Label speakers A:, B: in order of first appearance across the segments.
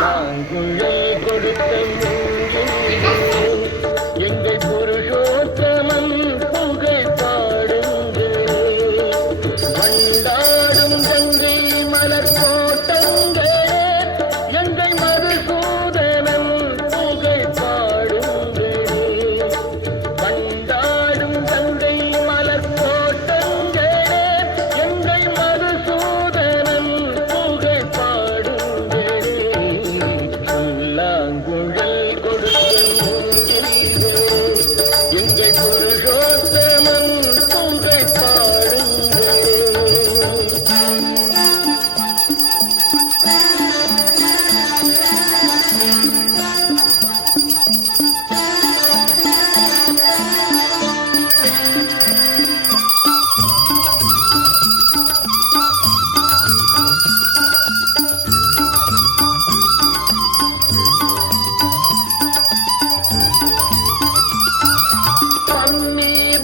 A: மாங்குழல் கொடுத்த மூங்கில்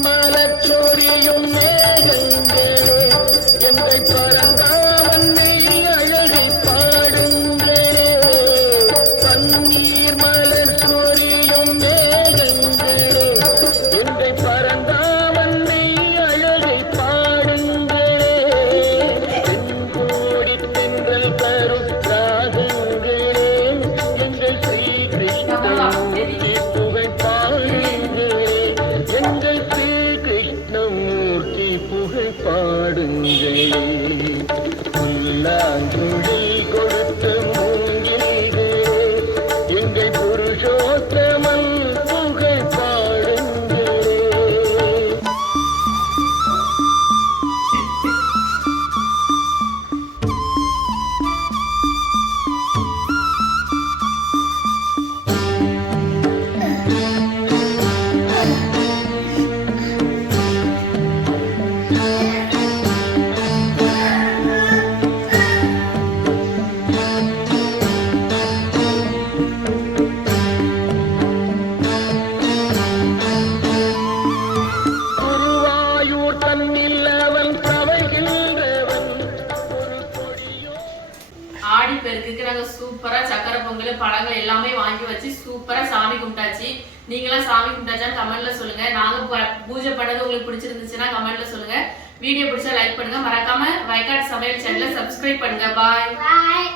A: mala பாடுங்களே புல்லாங்குழல்
B: சூப்பரா சக்கரை பொங்கல் பழங்கள் எல்லாமே வாங்கி வச்சு சூப்பரா சாமி கும்பிட்டாச்சு. நீங்களாம் சாமி கும்பிட்டாச்சான்னு கமெண்ட்ல சொல்லுங்க. நாங்க ப- பூஜை பண்ணது உங்களுக்கு பிடிச்சிருந்துச்சுன்னா கமெண்ட்ல சொல்லுங்க. வீடியோ பிடிச்சா லைக் பண்ணுங்க. மறக்காம வயக்காட்டு சமையல் சேனலை சப்ஸ்கிரைப் பண்ணுங்க. பாய்